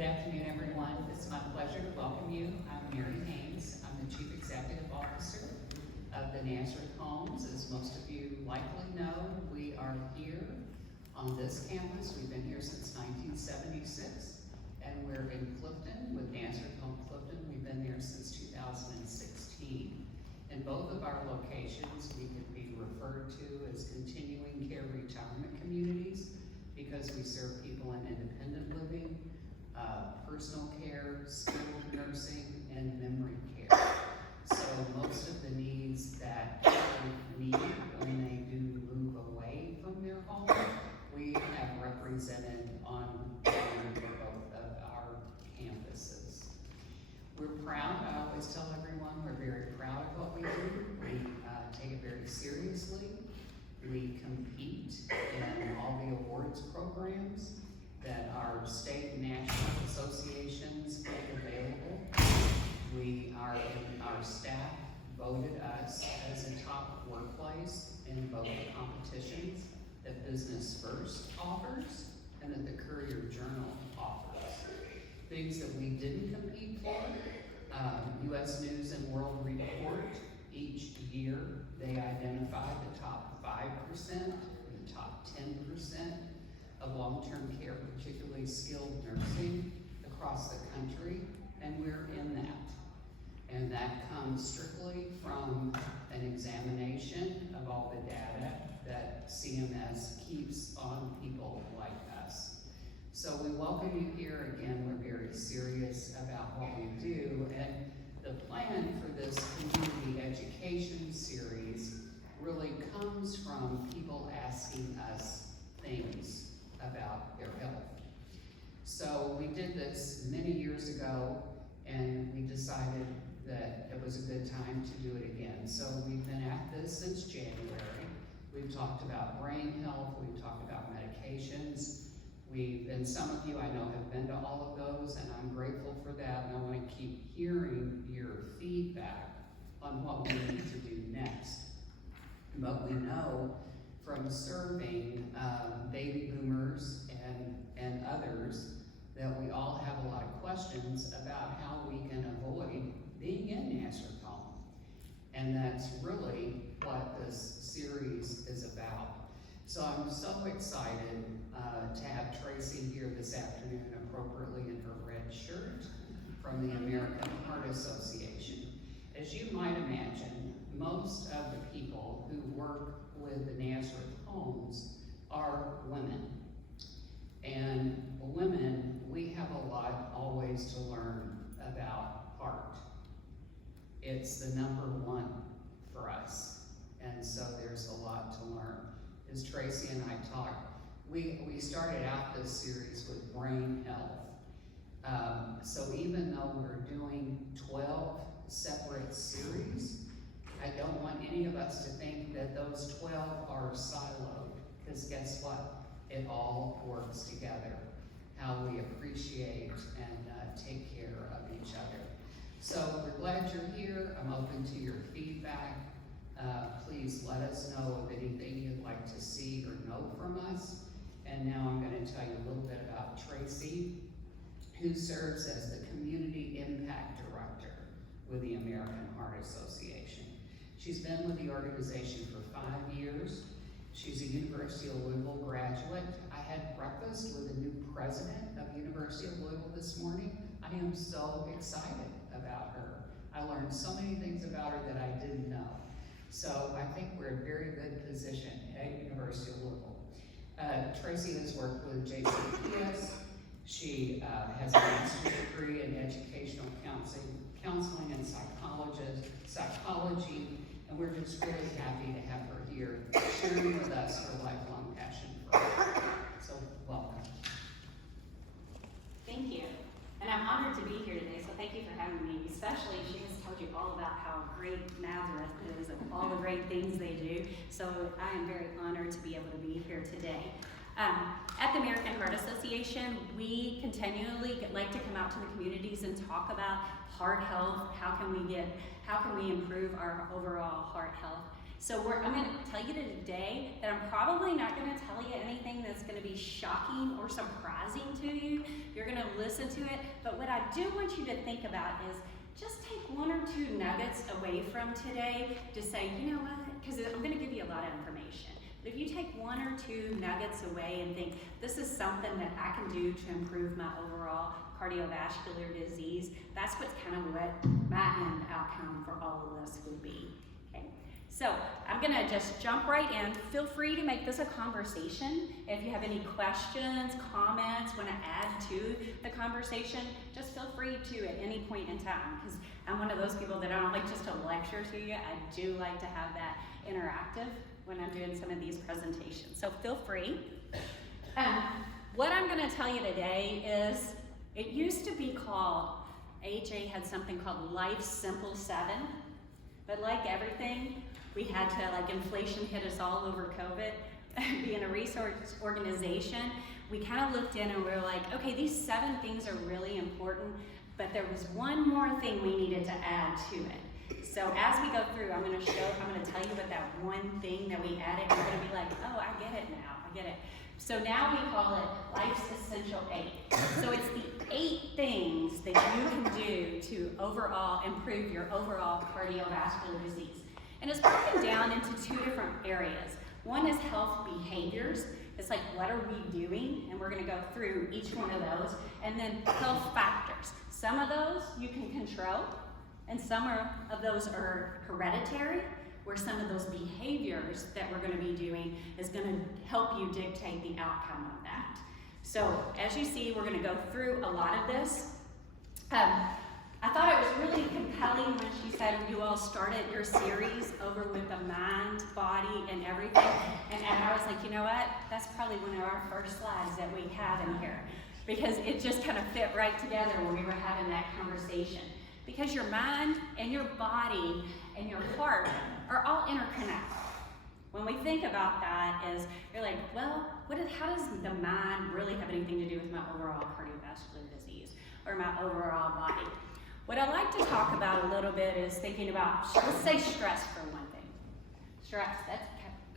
Good afternoon, everyone. It's my pleasure to welcome you. I'm Mary Haynes. I'm the Chief Executive Officer of the Nazareth Homes. As most of you likely know, we are here on this campus. We've been here since 1976, and we're in Clifton with Nazareth Home Clifton. We've been there since 2016. In both of our locations, we can be referred to as continuing care retirement communities because we serve people in independent living, personal care, skilled nursing, and memory care. So most of the needs that people need when they do move away from their home, we have represented on both of our campuses. We're proud. I always tell everyone we're very proud of what we do. We take it very seriously. We compete in all the awards programs that our state and national associations make available. Our staff voted us as a top workplace in both the competitions that Business First offers and that the Courier Journal offers. Things that we didn't compete for, U.S. News and World Report, each year they identify the top 5% and the top 10% of long-term care, particularly skilled nursing across the country, and we're in that. And that comes strictly from an examination of all the data that CMS keeps on people like us. So we welcome you here again. We're very serious about what we do, and the plan for this community education series really comes from people asking us things about their health. So we did this many years ago, and we decided that it was a good time to do it again. So we've been at this since January. We've talked about brain health, we've talked about medications. And some of you I know have been to all of those, and I'm grateful for that, and I want to keep hearing your feedback on what we need to do next. But we know from serving baby boomers and others that we all have a lot of questions about how we can avoid being in Nazareth Home. And that's really what this series is about. So I'm so excited to have Tracy here this afternoon, appropriately in her red shirt, from the American Heart Association. As you might imagine, most of the people who work with the Nazareth Homes are women. And women, we have a lot always to learn about heart. It's the number one for us, and so there's a lot to learn. As Tracy and I talked, we started out this series with brain health. So even though we're doing 12 separate series, I don't want any of us to think that those 12 are siloed, because guess what? It all works together, how we appreciate and take care of each other. So we're glad you're here. I'm open to your feedback. Please let us know of anything you'd like to see or know from us. And now I'm going to tell you a little bit about Tracy, who serves as the Community Impact Director with the American Heart Association. She's been with the organization for 5 years. She's a University of Louisville graduate. I had breakfast with the new president of University of Louisville this morning. I am so excited about her. I learned so many things about her that I didn't know. So I think we're in a very good position at University of Louisville. Tracy has worked with JCPS. She has a master's degree in educational counseling and psychology, and we're just really happy to have her here sharing with us her lifelong passion for it. So welcome. Thank you. And I'm honored to be here today, so thank you for having me. Especially, she has told you all about how great Nazareth is and all the great things they do. So I am very honored to be able to be here today. At the American Heart Association, we continually like to come out to the communities and talk about heart health. How can we improve our overall heart health? So I'm going to tell you today that I'm probably not going to tell you anything that's going to be shocking or surprising to you, you're gonna listen to it, but what I do want you to think about is just take 1 or 2 nuggets away from today to say, you know what, because I'm gonna give you a lot of information. But if you take 1 or 2 nuggets away and think, this is something that I can do to improve my overall cardiovascular disease, that's what's kind of what my end outcome for all of us would be. Okay? So I'm gonna just jump right in. Feel free to make this a conversation. If you have any questions, comments, wanna add to the conversation, just feel free to at any point in time, because I'm one of those people that I don't like just to lecture to you. I do like to have that interactive when I'm doing some of these presentations. So feel free. What I'm gonna tell you today is, it used to be called, AHA had something called Life Simple 7, but like everything, we had to, like inflation hit us all over COVID, being a research organization, we kind of looked in and we were like, okay, these 7 things are really important, but there was one more thing we needed to add to it. So as we go through, I'm gonna tell you what that one thing that we added, you're gonna be like, oh, I get it now, I get it. So now we call it Life's Essential 8. So it's the 8 things that you can do to overall improve your overall cardiovascular disease. And it's broken down into 2 different areas. One is health behaviors. It's like, what are we doing? And we're gonna go through each one of those. And then health factors. Some of those you can control, and some of those are hereditary, where some of those behaviors that we're gonna be doing is gonna help you dictate the outcome of that. So as you see, we're gonna go through a lot of this. I thought it was really compelling when she said you all started your series over with the mind, body, and everything. And I was like, you know what? That's probably one of our first slides that we have in here, because it just kind of fit right together when we were having that conversation. Because your mind and your body and your heart are all interconnected. When we think about that, is you're like, well, how does the mind really have anything to do with my overall cardiovascular disease or my overall body? What I like to talk about a little bit is thinking about, let's say stress for one thing. Stress, that's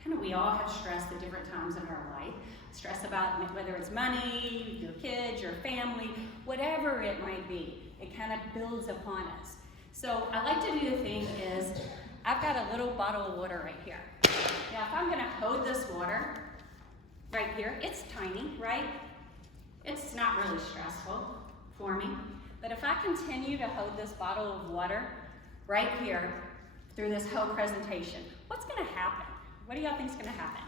kind of, we all have stress at different times in our life. Stress about whether it's money, your kids, your family, whatever it might be. It kind of builds upon us. So I like to do the thing is, I've got a little bottle of water right here. Now if I'm gonna hold this water right here, it's tiny, right? It's not really stressful for me. But if I continue to hold this bottle of water right here through this whole presentation, what's gonna happen? What do y'all think is gonna happen?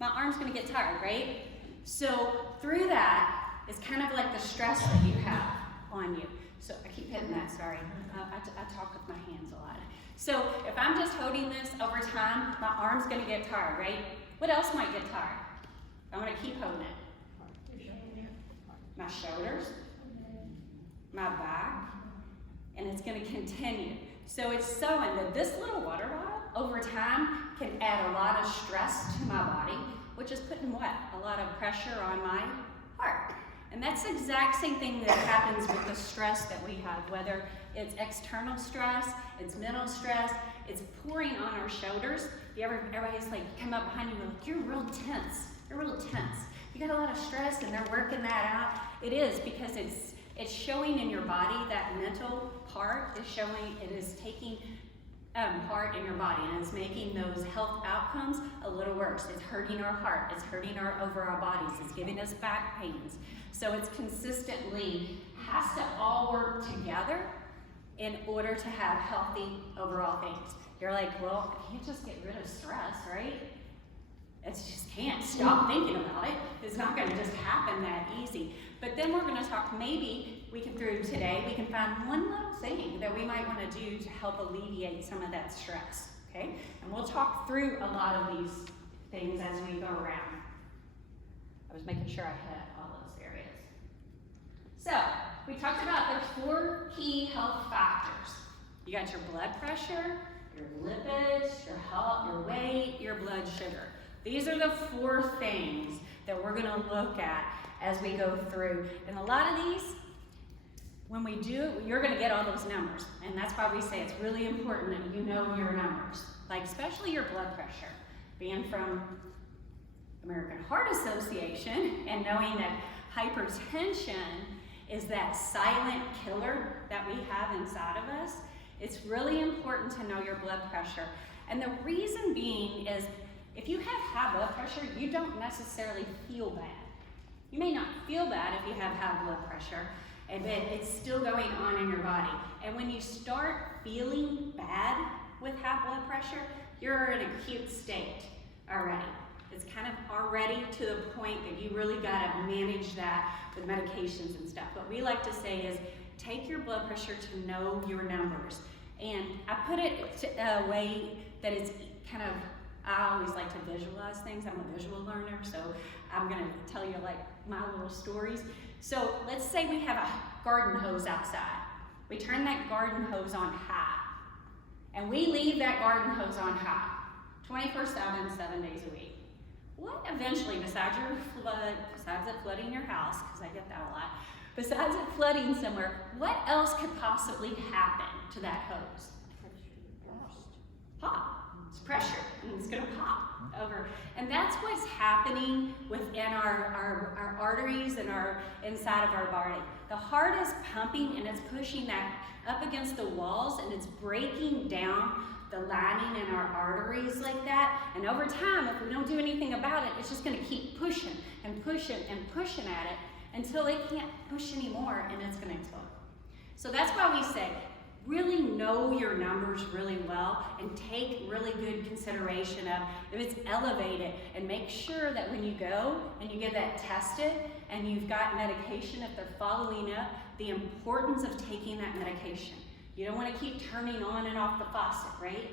My arm's gonna get tired, right? So through that, it's kind of like the stress that you have on you. So I keep hitting that, sorry. I talk with my hands a lot. So if I'm just holding this over time, my arm's gonna get tired, right? What else might get tired? I'm gonna keep holding it. My shoulders, my back, and it's gonna continue. So it's showing that this little water bottle over time can add a lot of stress to my body, which is putting what? A lot of pressure on my heart. And that's the exact same thing that happens with the stress that we have, whether it's external stress, it's mental stress, it's pouring on our shoulders. Everybody's like, come up behind you and like, you're real tense, you're real tense. You got a lot of stress and they're working that out. It is, because it's showing in your body, that mental part is showing, it is taking part in your body, and it's making those health outcomes a little worse. It's hurting our heart, it's hurting over our bodies, it's giving us back pains. So it's consistently has to all work together in order to have healthy overall things. You're like, well, I can't just get rid of stress, right? It just can't stop thinking about it. It's not gonna just happen that easy. But then we're gonna talk, maybe we can, through today, we can find one little thing that we might wanna do to help alleviate some of that stress, okay? And we'll talk through a lot of these things as we go around. I was making sure I hit all those areas. So, we talked about the 4 key health factors. You got your blood pressure, your lipids, your health, your weight, your blood sugar. These are the 4 things that we're gonna look at as we go through. And a lot of these, when we do, you're gonna get all those numbers. And that's why we say it's really important that you know your numbers. Like especially your blood pressure. Being from American Heart Association, and knowing that hypertension is that silent killer that we have inside of us, it's really important to know your blood pressure. And the reason being is, if you have high blood pressure, you don't necessarily feel bad. You may not feel bad if you have high blood pressure, and it's still going on in your body. And when you start feeling bad with high blood pressure, you're in an acute state already. It's kind of already to the point that you really gotta manage that with medications and stuff. What we like to say is, take your blood pressure to know your numbers. And I put it a way that it's kind of, I always like to visualize things. I'm a visual learner, so I'm gonna tell you like my little stories. So let's say we have a garden hose outside. We turn that garden hose on high, and we leave that garden hose on high 24/7, 7 days a week. What eventually, besides it flooding your house, because I get that a lot, besides it flooding somewhere, what else could possibly happen to that hose? Pop. It's pressure, and it's gonna pop over. And that's what's happening within our arteries and our inside of our body. The heart is pumping and it's pushing that up against the walls, and it's breaking down the lining in our arteries like that. And over time, if we don't do anything about it, it's just gonna keep pushing and pushing and pushing at it until it can't push anymore, and it's gonna explode. So that's why we say, really know your numbers really well and take really good consideration of if it's elevated, and make sure that when you go and you get that tested and you've got medication, if they're following up, the importance of taking that medication. You don't want to keep turning on and off the faucet, right?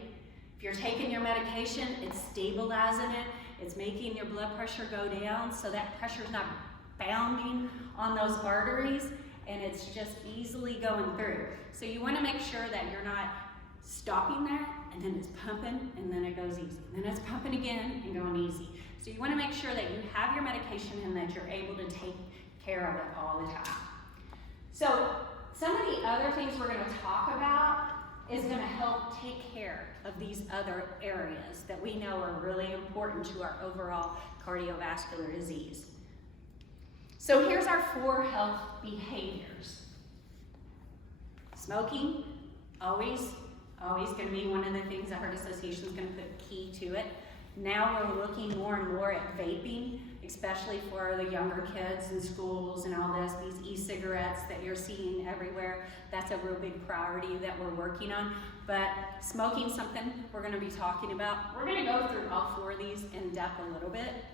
If you're taking your medication, it's stabilizing it, it's making your blood pressure go down so that pressure's not bounding on those arteries, and it's just easily going through. So you want to make sure that you're not stopping that, and then it's pumping, and then it goes easy. And then it's pumping again and going easy. So you want to make sure that you have your medication and that you're able to take care of it all the time. So some of the other things we're going to talk about is going to help take care of these other areas that we know are really important to our overall cardiovascular disease. So here's our 4 health behaviors. Smoking, always going to be one of the things the Heart Association is going to put key to it. Now we're looking more and more at vaping, especially for the younger kids in schools and all this, these e-cigarettes that you're seeing everywhere. That's a real big priority that we're working on. But smoking's something we're going to be talking about. We're going to go through all 4 of these in depth a little bit.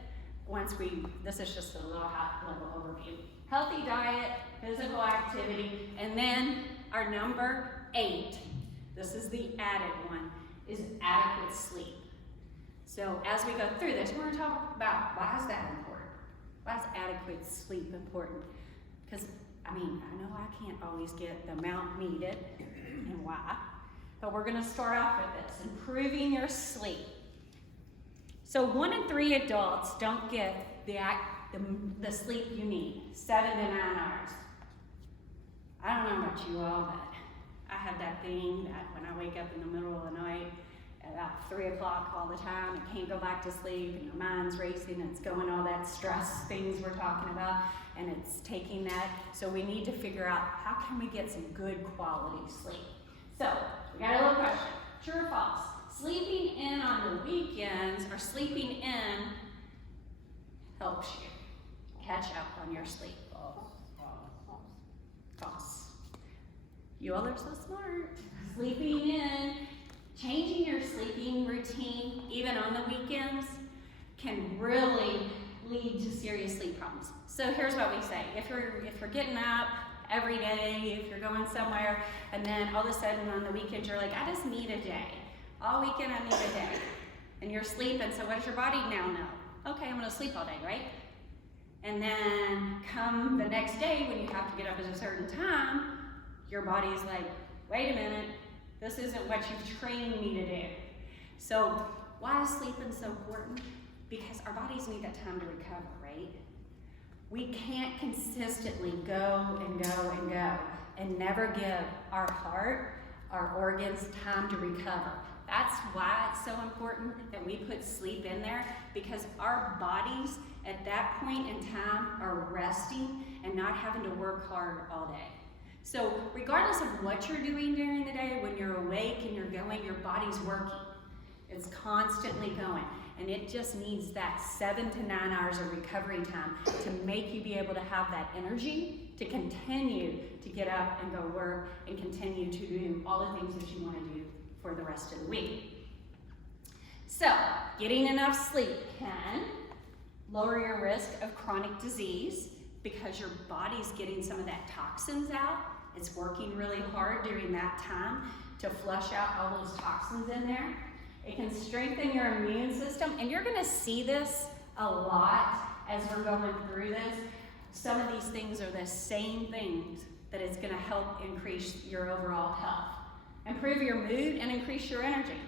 This is just a little high-level overview. Healthy diet, physical activity, and then our number 8, this is the added one, is adequate sleep. So as we go through this, we're going to talk about why is that important? Why is adequate sleep important? Because, I know I can't always get the amount needed and why, but we're going to start off with this, improving your sleep. So 1 in 3 adults don't get the sleep you need, 7 to 9 hours. I don't know about you all, but I have that thing that when I wake up in the middle of the night at about 3 o'clock all the time, I can't go back to sleep, and your mind's racing, and it's going all that stress things we're talking about, and it's taking that. So we need to figure out how can we get some good quality sleep. So we got a little question, true or false? Sleeping in on the weekends, or sleeping in helps you catch up on your sleep. False. You all are so smart. Sleeping in, changing your sleeping routine, even on the weekends, can really lead to serious sleep problems. So here's what we say. If you're getting up every day, if you're going somewhere, and then all of a sudden on the weekend you're like, I just need a day. All weekend I need a day. And you're sleeping, so what does your body now know? Okay, I'm gonna sleep all day, right? And then come the next day when you have to get up at a certain time, your body's like, wait a minute, this isn't what you've trained me to do. So why is sleeping so important? Because our bodies need that time to recover, right? We can't consistently go and go and go and never give our heart, our organs, time to recover. That's why it's so important that we put sleep in there, because our bodies at that point in time are resting and not having to work hard all day. So regardless of what you're doing during the day, when you're awake and you're going, your body's working. It's constantly going. And it just needs that 7 to 9 hours of recovery time to make you be able to have that energy to continue to get up and go work and continue to do all the things that you want to do for the rest of the week. So, getting enough sleep can lower your risk of chronic disease because your body's getting some of that toxins out. It's working really hard during that time to flush out all those toxins in there. It can strengthen your immune system, and you're gonna see this a lot as we're going through this. Some of these things are the same things that is gonna help increase your overall health. Improve your mood and increase your energy.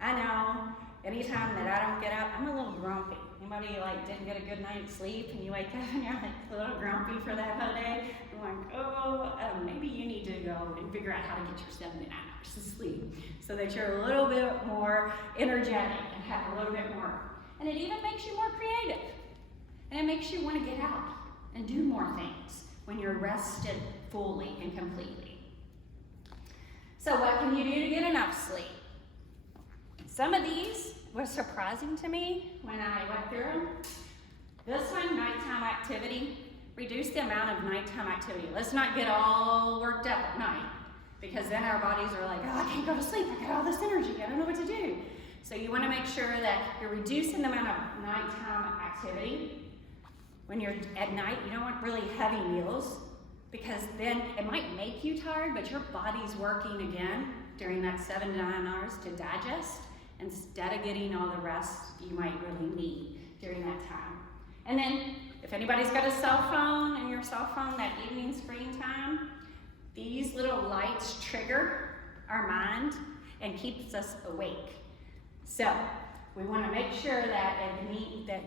I know, anytime that I don't get up, I'm a little grumpy. Anybody didn't get a good night's sleep and you wake up and you're a little grumpy for that whole day? I'm like, maybe you need to go and figure out how to get your 7 to 9 hours of sleep so that you're a little bit more energetic and have a little bit more. And it even makes you more creative. And it makes you want to get out and do more things when you're rested fully and completely. So what can you do to get enough sleep? Some of these were surprising to me when I went through them. This one, nighttime activity. Reduce the amount of nighttime activity. Let's not get all worked up at night, because then our bodies are like, oh, I can't go to sleep. I got all this energy. I don't know what to do. So you want to make sure that you're reducing the amount of nighttime activity. When you're at night, you don't want really heavy meals, because then it might make you tired, but your body's working again during that 7 to 9 hours to digest, instead of getting all the rest you might really need during that time. And then, if anybody's got a cell phone and your cell phone, that evening screen time, these little lights trigger our mind and keeps us awake. So, we want to make sure that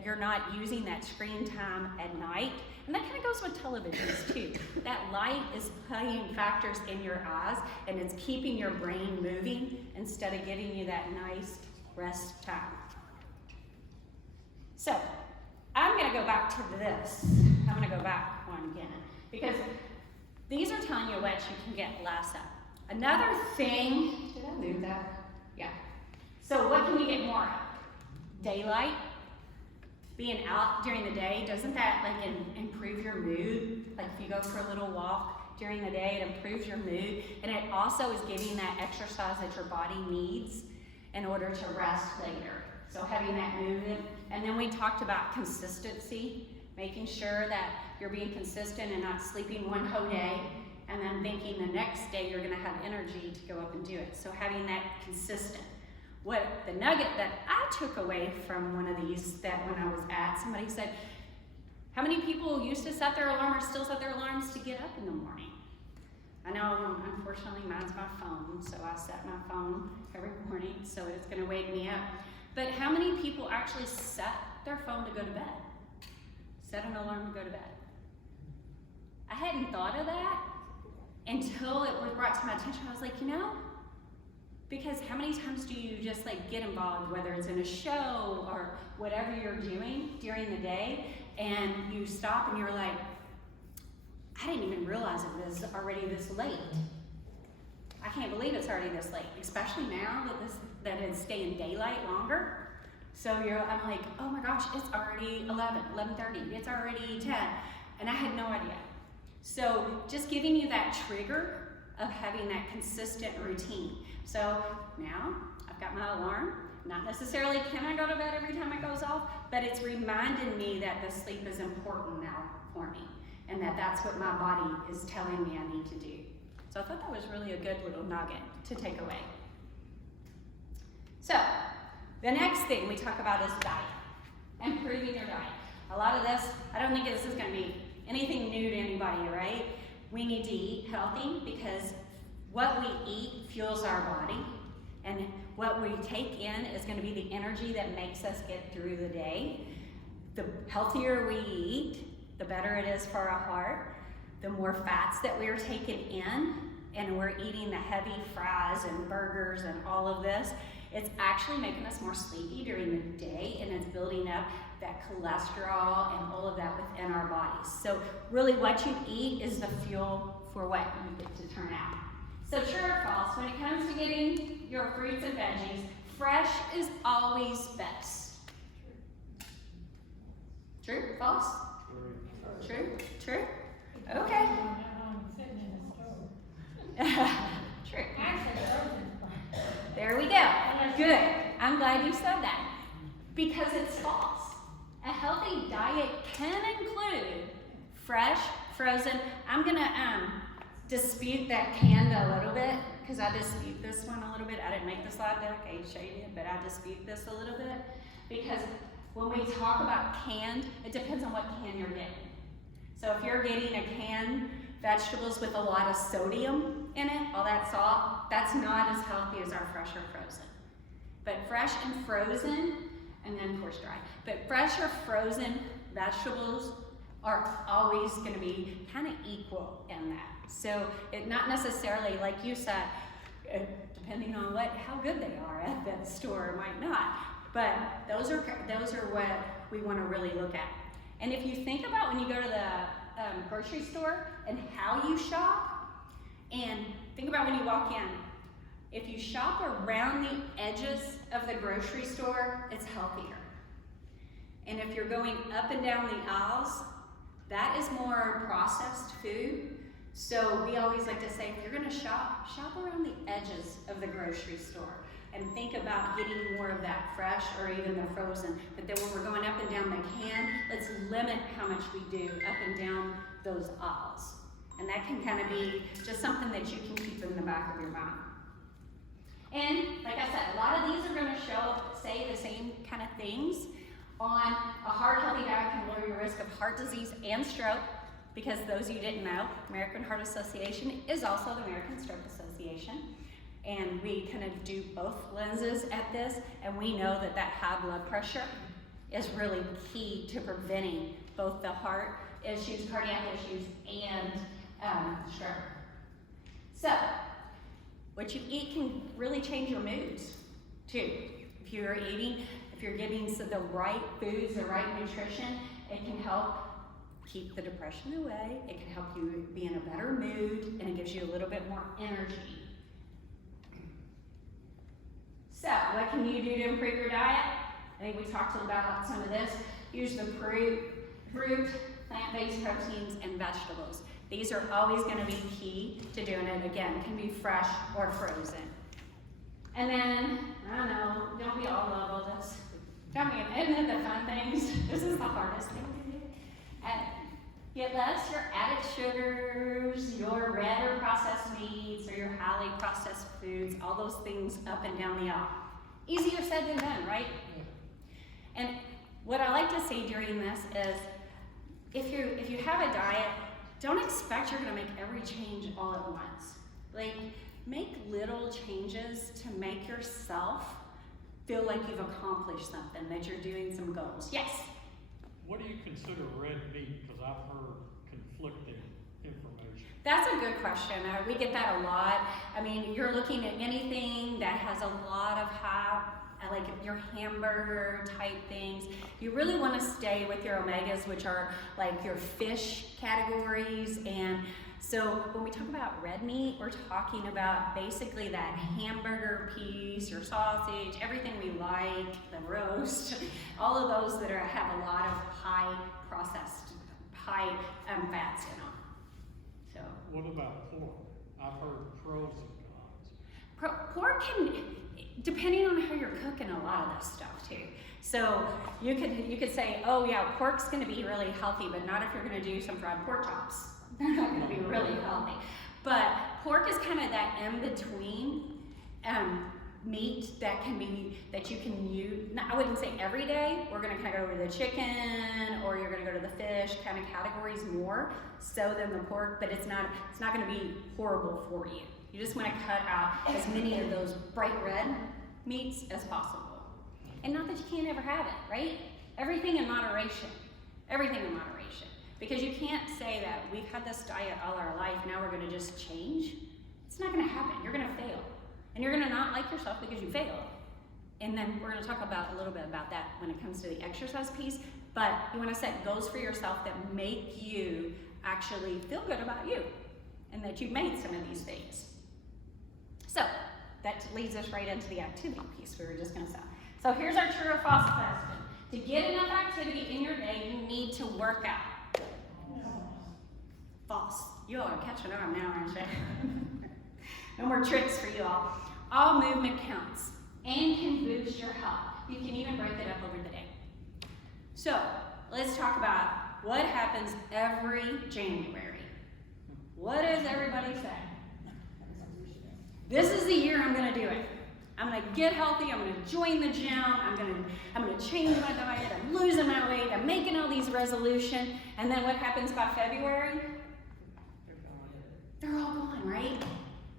you're not using that screen time at night. And that kind of goes with televisions too. That light is playing factors in your eyes, and it's keeping your brain moving instead of giving you that nice rest time. So, I'm going to go back to this. I'm going to go back one again, because these are telling you what you can get less of. Another thing, did I move that? Yeah. So what can you get more of? Daylight. Being out during the day, doesn't that improve your mood? Like if you go for a little walk during the day, it improves your mood, and it also is giving that exercise that your body needs in order to rest later. So having that movement. And then we talked about consistency, making sure that you're being consistent and not sleeping one whole day and then thinking the next day you're gonna have energy to go up and do it. So having that consistent. What the nugget that I took away from one of these, that when I was at, somebody said, how many people used to set their alarm or still set their alarms to get up in the morning? I know, unfortunately, mine's my phone, so I set my phone every morning, so it's gonna wake me up. But how many people actually set their phone to go to bed? Set an alarm to go to bed? I hadn't thought of that until it was brought to my attention. I was like, because how many times do you just get involved, whether it's in a show or whatever you're doing during the day, and you stop and you're like, I didn't even realize it was already this late. I can't believe it's already this late, especially now that it's staying daylight longer. So I'm like, oh my gosh, it's already 11:30, it's already 10, and I had no idea. So just giving you that trigger of having that consistent routine. So now I've got my alarm. Not necessarily can I go to bed every time it goes off, but it's reminding me that the sleep is important now for me, and that's what my body is telling me I need to do. So I thought that was really a good little nugget to take away. So the next thing we talk about is diet, improving your diet. A lot of this, I don't think this is going to be anything new to anybody, right? We need to eat healthy, because what we eat fuels our body, and what we take in is going to be the energy that makes us get through the day. The healthier we eat, the better it is for our heart. The more fats that we're taking in, and we're eating the heavy fries and burgers and all of this, it's actually making us more sleepy during the day, and it's building up that cholesterol and all of that within our bodies. So really what you eat is the fuel for what you get to turn out. So true or false, when it comes to getting your fruits and veggies, fresh is always best. True? False? True? True? Okay. True. There we go. Good. I'm glad you said that. Because it's false. A healthy diet can include fresh, frozen. I'm going to dispute that canned a little bit, because I dispute this one a little bit. I didn't make the slide deck, Aisha did, but I dispute this a little bit. Because when we talk about canned, it depends on what can you're getting. So if you're getting a canned vegetables with a lot of sodium in it, all that salt, that's not as healthy as our fresh or frozen. But fresh and frozen, and then of course dry, but fresh or frozen vegetables are always going to be kind of equal in that. So it not necessarily, like you said, depending on how good they are at that store, might not. But those are what we want to really look at. And if you think about when you go to the grocery store and how you shop, and think about when you walk in, if you shop around the edges of the grocery store, it's healthier. And if you're going up and down the aisles, that is more processed food. So we always like to say, if you're gonna shop around the edges of the grocery store and think about getting more of that fresh or even the frozen. But then when we're going up and down the can, let's limit how much we do up and down those aisles. And that can kind of be just something that you can keep in the back of your mind. And like I said, a lot of these are going to say the same kind of things. On a heart healthy diet can lower your risk of heart disease and stroke, because those of you didn't know, American Heart Association is also the American Stroke Association. And we kind of do both lenses at this, and we know that high blood pressure is really key to preventing both the heart issues, cardiac issues, and stroke. So, what you eat can really change your moods too. If you're getting the right foods, the right nutrition, it can help keep the depression away. It can help you be in a better mood, and it gives you a little bit more energy. So, what can you do to improve your diet? I think we talked about some of this. Use the fruit, plant-based proteins, and vegetables. These are always going to be key to doing it. Again, it can be fresh or frozen. And then, I don't know, don't be all love all this. Isn't it the fun things? This is the hardest thing to do. Get less your added sugars, your red or processed meats, or your highly processed foods, all those things up and down the aisle. Easier said than done, right? Yeah. And what I like to say during this is, if you have a diet, don't expect you're going to make every change all at once. Like, make little changes to make yourself feel like you've accomplished something, that you're doing some goals. Yes? What do you consider red meat? Because I've heard conflicting information. That's a good question. We get that a lot. I mean, you're looking at anything that has a lot of high, like your hamburger type things. You really want to stay with your omegas, which are like your fish categories. And so when we talk about red meat, we're talking about basically that hamburger piece, your sausage, everything we like, the roast, all of those that have a lot of high processed, high fats in them. So. What about pork? I've heard pros and cons. Pork can, depending on how you're cooking a lot of this stuff too. So you could say, oh yeah, pork's going to be really healthy, but not if you're going to do some fried pork chops. They're not going to be really healthy. But pork is kind of that in-between meat that you can use. I wouldn't say every day. We're going to kind of go to the chicken, or you're going to go to the fish kind of categories more so than the pork. But it's not going to be horrible for you. You just want to cut out as many of those bright red meats as possible. And not that you can't ever have it, right? Everything in moderation. Everything in moderation. Because you can't say that we've had this diet all our life, now we're going to just change. not gonna happen. You're gonna fail. And you're gonna not like yourself because you failed. And then we're gonna talk about a little bit about that when it comes to the exercise piece. But you wanna set goals for yourself that make you actually feel good about you and that you've made some of these things. So that leads us right into the activity piece we were just gonna say. So here's our true or false question. To get enough activity in your day, you need to work out. False. You all are catching on now, aren't you? No more tricks for you all. All movement counts and can boost your health. You can even break it up over the day. So let's talk about what happens every January. What does everybody say? This is the year I'm gonna do it. I'm gonna get healthy, I'm gonna join the gym, I'm gonna change my diet, I'm losing my weight, I'm making all these resolutions, and then what happens by February? They're all gone, right?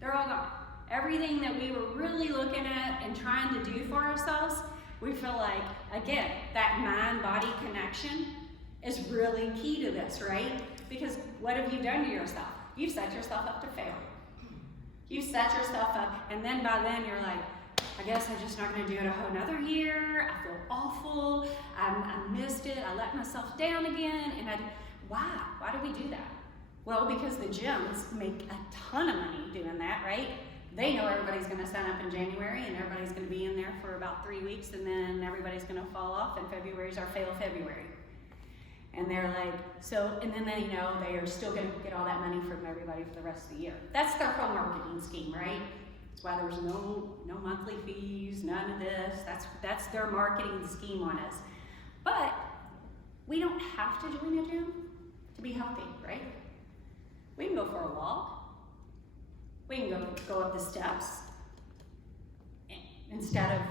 They're all gone. Everything that we were really looking at and trying to do for ourselves, we feel like, again, that mind-body connection is really key to this, right? Because what have you done to yourself? You've set yourself up to fail. You set yourself up, and then by then you're like, I guess I'm just not gonna do it a whole nother year. I feel awful. I missed it. I let myself down again. And why? Why do we do that? Well, because the gyms make a ton of money doing that, right? They know everybody's gonna sign up in January and everybody's gonna be in there for about 3 weeks and then everybody's gonna fall off and February's our fail February. And they're like, and then they know they are still gonna get all that money from everybody for the rest of the year. That's their whole marketing scheme, right? That's why there's no monthly fees, none of this. That's their marketing scheme on us. But we don't have to join a gym to be healthy, right? We can go for a walk. We can go up the steps. Instead of,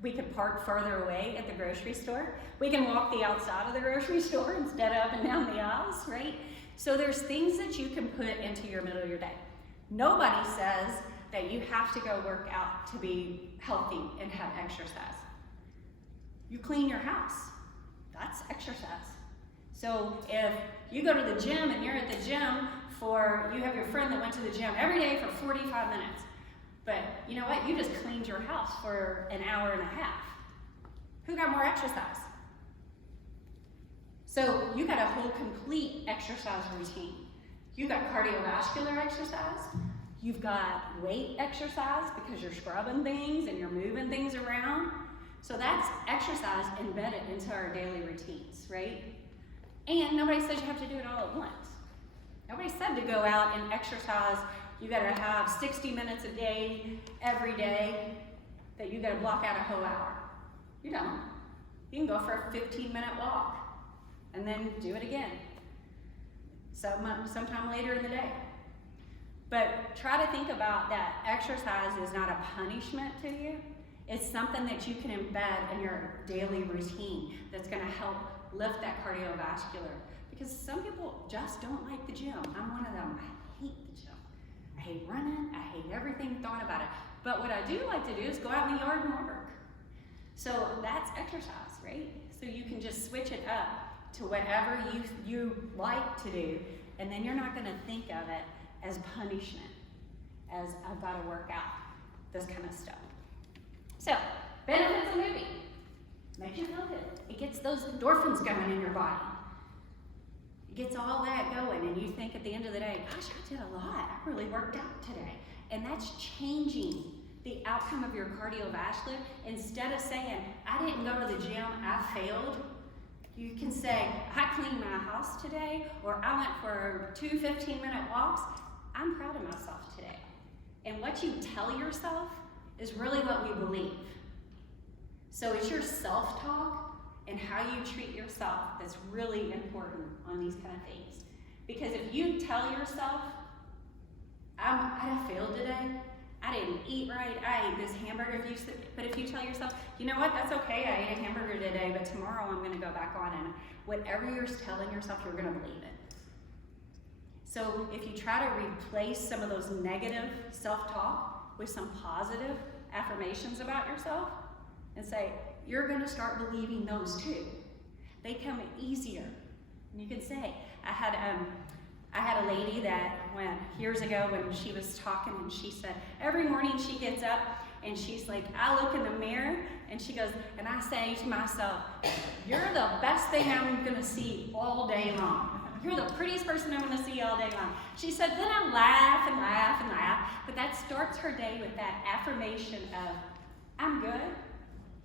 we could park further away at the grocery store. We can walk the outside of the grocery store instead of up and down the aisles, right? So there's things that you can put into your middle of your day. Nobody says that you have to go work out to be healthy and have exercise. You clean your house. That's exercise. So if you go to the gym and you're at the gym you have your friend that went to the gym every day for 45 minutes, but you know what? You just cleaned your house for an hour and a half. Who got more exercise? So you got a whole complete exercise routine. You got cardiovascular exercise. You've got weight exercise because you're scrubbing things and you're moving things around. So that's exercise embedded into our daily routines, right? And nobody says you have to do it all at once. Nobody said to go out and exercise. You gotta have 60 minutes a day, every day, that you gotta block out a whole hour. You don't. You can go for a 15-minute walk and then do it again sometime later in the day. But try to think about that exercise is not a punishment to you. It's something that you can embed in your daily routine that's gonna help lift that cardiovascular. Because some people just don't like the gym. I'm one of them. I hate the gym. I hate running. I hate everything thought about it. But what I do like to do is go out in the yard and work. So that's exercise, right? So you can just switch it up to whatever you like to do, and then you're not gonna think of it as punishment, as I've gotta work out, this kind of stuff. So, benefits of moving. Makes you feel good. It gets those endorphins going in your body. It gets all that going, and you think at the end of the day, gosh, I did a lot. I really worked out today. And that's changing the outcome of your cardiovascular. Instead of saying, I didn't go to the gym, I failed, you can say, I cleaned my house today, or I went for 2 15-minute walks. I'm proud of myself today. And what you tell yourself is really what we believe. So it's your self-talk and how you treat yourself that's really important on these kind of things. Because if you tell yourself, I failed today, I didn't eat right, I ate this hamburger, but if you tell yourself, you know what, that's okay, I ate a hamburger today, but tomorrow I'm gonna go back on, and whatever you're telling yourself, you're gonna believe it. So if you try to replace some of those negative self-talk with some positive affirmations about yourself, and say, you're gonna start believing those too. They come easier. And you can say, I had I had a lady that went years ago when she was talking, and she said every morning she gets up and she's like, I look in the mirror and she goes, and I say to myself, you're the best thing I'm gonna see all day long. You're the prettiest person I'm gonna see all day long. She said, then I laugh and laugh and laugh, but that starts her day with that affirmation of, I'm good,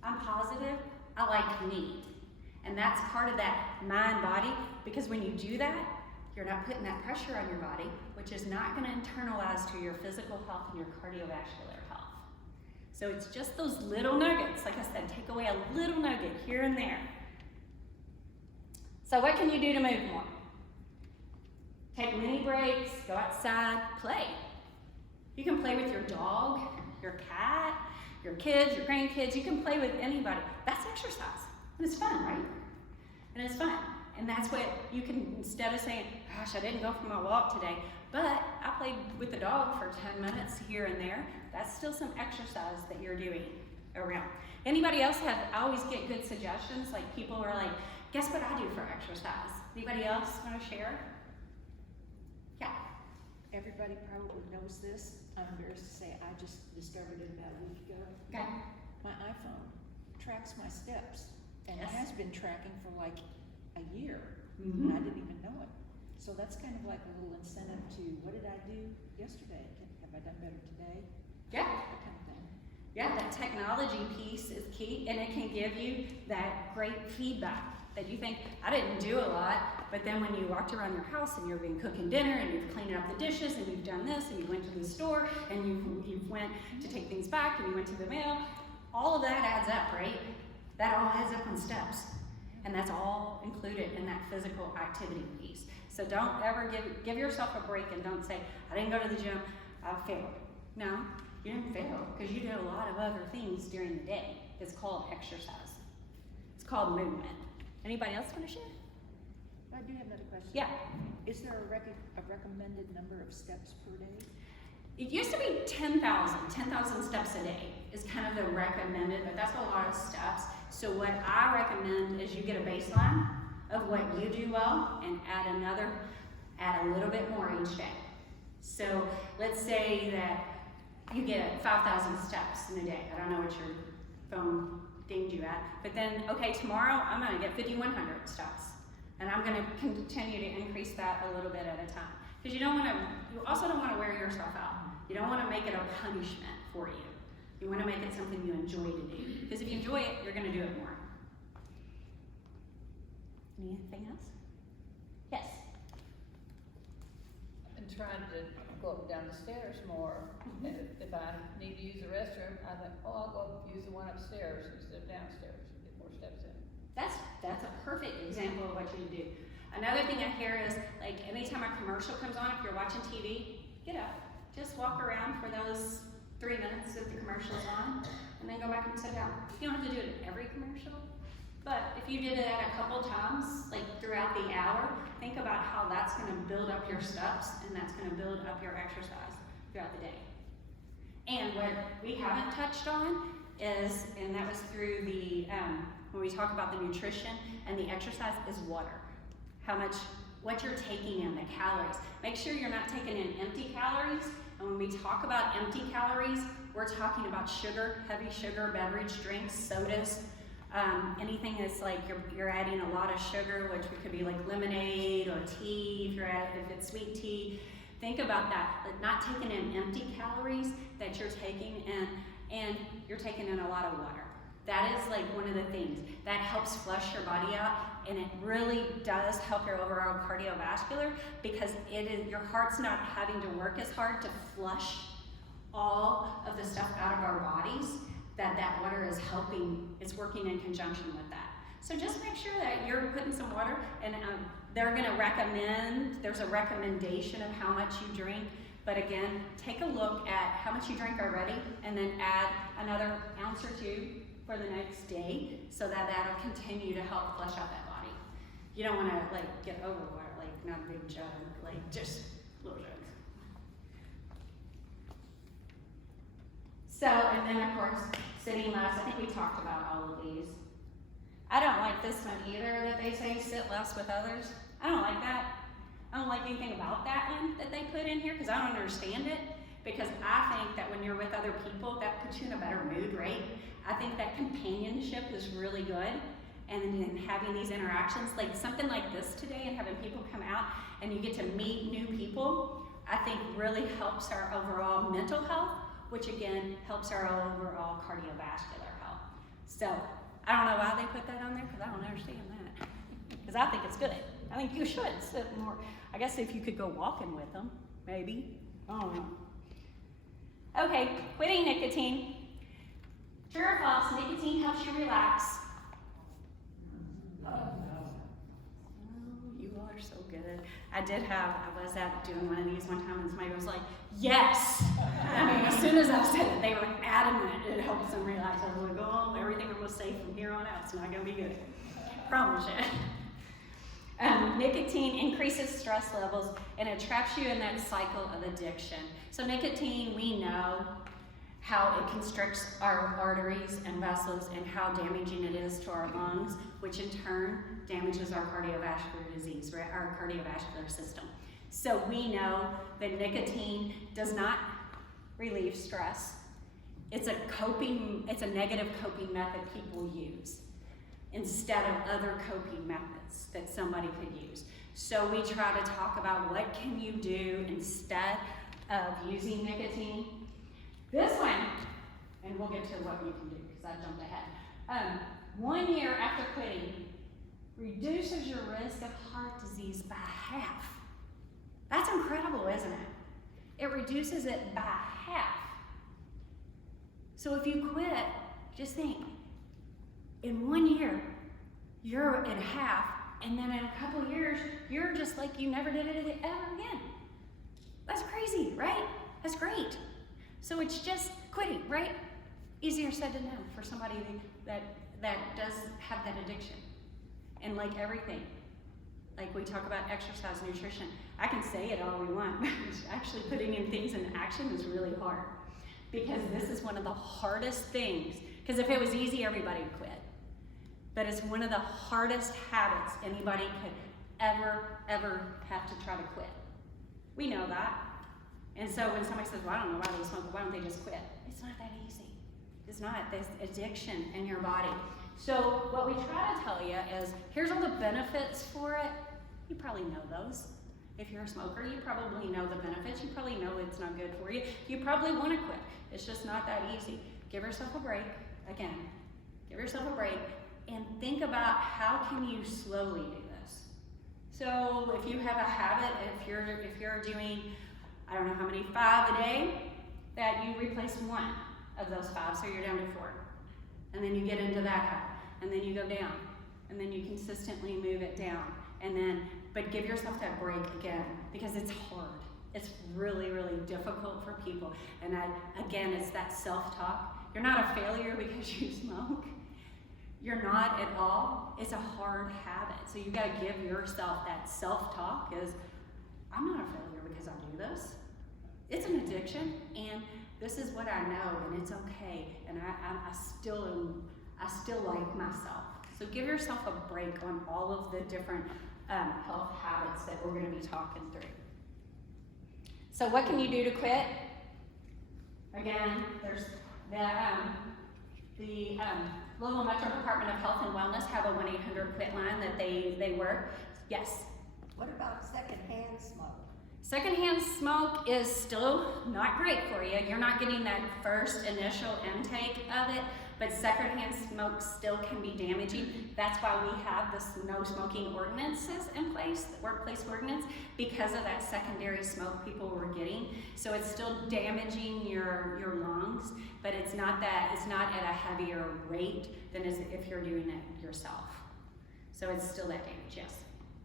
I'm positive, I like me. And that's part of that mind-body, because when you do that, you're not putting that pressure on your body, which is not gonna internalize to your physical health and your cardiovascular health. So it's just those little nuggets. Like I said, take away a little nugget here and there. So what can you do to move more? Take mini breaks, go outside, play. You can play with your dog, your cat, your kids, your grandkids. You can play with anybody. That's exercise. And it's fun, right? And it's fun. And that's what you can, instead of saying, gosh, I didn't go for my walk today, but I played with the dog for 10 minutes here and there. That's still some exercise that you're doing around. Anybody else have, I always get good suggestions, like people are like, guess what I do for exercise? Anybody else want to share? Yeah. Everybody probably knows this. I'm embarrassed to say I just discovered it about a week ago. Okay. My iPhone tracks my steps, and Yes. it has been tracking for like a year, Mhm. and I didn't even know it. So that's kind of like a little incentive to, what did I do yesterday? Have I done better today? Yeah. That kind of thing. Yeah, that technology piece is key, and it can give you that great feedback that you think, I didn't do a lot, but then when you walked around your house and you've been cooking dinner and you've cleaned up the dishes and you've done this and you went to the store and you went to take things back and you went to the mail, all of that adds up, right? That all adds up on steps. And that's all included in that physical activity piece. So don't ever give yourself a break and don't say, I didn't go to the gym, I failed. No, you didn't fail because you did a lot of other things during the day. It's called exercise. It's called movement. Anybody else want to share? I do have another question. Yeah. Is there a recommended number of steps per day? It used to be 10,000 steps a day is kind of the recommended, but that's a lot of steps. So what I recommend is you get a baseline of what you do well and add a little bit more each day. So let's say that you get 5,000 steps in a day. I don't know what your phone dinged you at, but then, okay, tomorrow I'm gonna get 5,100 steps. And I'm gonna continue to increase that a little bit at a time. Because you also don't wanna wear yourself out. You don't wanna make it a punishment for you. You wanna make it something you enjoy to do. Because if you enjoy it, you're gonna do it more. Anything else? Yes. I've been trying to go up and down the stairs more. Mhm. And if I need to use the restroom, I think, oh, I'll go up and use the one upstairs instead of downstairs and get more steps in. That's a perfect example of what you do. Another thing I hear is, like, anytime a commercial comes on, if you're watching TV, get up. Just walk around for those 3 minutes that the commercial's on, and then go back and sit down. You don't have to do it in every commercial, but if you did it at a couple times, like throughout the hour, think about how that's gonna build up your steps, and that's gonna build up your exercise throughout the day. And what we haven't touched on is, and that was through the, when we talk about the nutrition and the exercise, is water. What you're taking in, the calories. Make sure you're not taking in empty calories. And when we talk about empty calories, we're talking about sugar, heavy sugar, beverage, drinks, sodas, anything that's like you're adding a lot of sugar, which could be like lemonade or tea, if it's sweet tea. Think about that, like not taking in empty calories that you're taking in, and you're taking in a lot of water. That is like one of the things that helps flush your body out, and it really does help your overall cardiovascular, because your heart's not having to work as hard to flush all of the stuff out of our bodies. That water is helping, it's working in conjunction with that. So just make sure that you're putting some water, and they're gonna recommend, there's a recommendation of how much you drink, but again, take a look at how much you drink already, and then add another ounce or two for the next day, so that'll continue to help flush out that body. You don't wanna like get over water, like not a big jug, like just a little jug. So, and then of course, sitting less. I think we talked about all of these. I don't like this one either, that they say sit less with others. I don't like that. I don't like anything about that one that they put in here, because I don't understand it. Because I think that when you're with other people, that puts you in a better mood, right? I think that companionship is really good. And then having these interactions, like something like this today, and having people come out and you get to meet new people, I think really helps our overall mental health, which again helps our overall cardiovascular health. So I don't know why they put that on there, because I don't understand that. Because I think it's good. I think you should sit more. I guess if you could go walking with them, maybe. I don't know. Okay, quitting nicotine. True or false, nicotine helps you relax. Oh, you all are so good. I was out doing one of these one time and somebody was like, yes! I mean, as soon as I said it, they were adamant it helps them relax. I was like, oh, everything I'm going to say from here on out is not going to be good. Promise you. Nicotine increases stress levels and it traps you in that cycle of addiction. So nicotine, we know how it constricts our arteries and vessels and how damaging it is to our lungs, which in turn damages our cardiovascular disease, right? Our cardiovascular system. So we know that nicotine does not relieve stress. It's a negative coping method people use instead of other coping methods that somebody could use. So we try to talk about what can you do instead of using nicotine. This one, and we'll get to what you can do because I jumped ahead. 1 year after quitting reduces your risk of heart disease by half. That's incredible, isn't it? It reduces it by half. So if you quit, just think, in 1 year, you're at half, and then in a couple of years, you're just like you never did it ever again. That's crazy, right? That's great. So it's just quitting, right? Easier said than done for somebody that does have that addiction. And like everything, like we talk about exercise, nutrition, I can say it all we want, but actually putting in things in action is really hard. Because this is one of the hardest things, because if it was easy, everybody would quit. But it's one of the hardest habits anybody could ever have to try to quit. We know that. And so when somebody says, well, I don't know why they smoke, why don't they just quit? It's not that easy. It's not. There's addiction in your body. So what we try to tell you is, here's all the benefits for it. You probably know those. If you're a smoker, you probably know the benefits. You probably know it's not good for you. You probably want to quit. It's just not that easy. Give yourself a break. Again, give yourself a break and think about how can you slowly do this. So if you have a habit, if you're doing, I don't know how many, 5 a day, that you replace 1 of those 5, so you're down to 4. And then you get into that habit, and then you go down, and then you consistently move it down. But give yourself that break again, because it's hard. It's really, really difficult for people. And again, it's that self-talk. You're not a failure because you smoke. You're not at all. It's a hard habit. So you gotta give yourself that self-talk is, I'm not a failure because I do this. It's an addiction, and this is what I know, and it's okay. And I still like myself. So give yourself a break on all of the different health habits that we're going to be talking through. So what can you do to quit? Again, there's the Louisville Metro Department of Health and Wellness have a 1-800-QUIT line that they work. Yes? What about secondhand smoke? Secondhand smoke is still not great for you. You're not getting that first initial intake of it, but secondhand smoke still can be damaging. That's why we have this no smoking ordinances in place, the workplace ordinance, because of that secondary smoke people were getting. So it's still damaging your lungs, but it's not at a heavier rate than if you're doing it yourself. So it's still that damage, yes.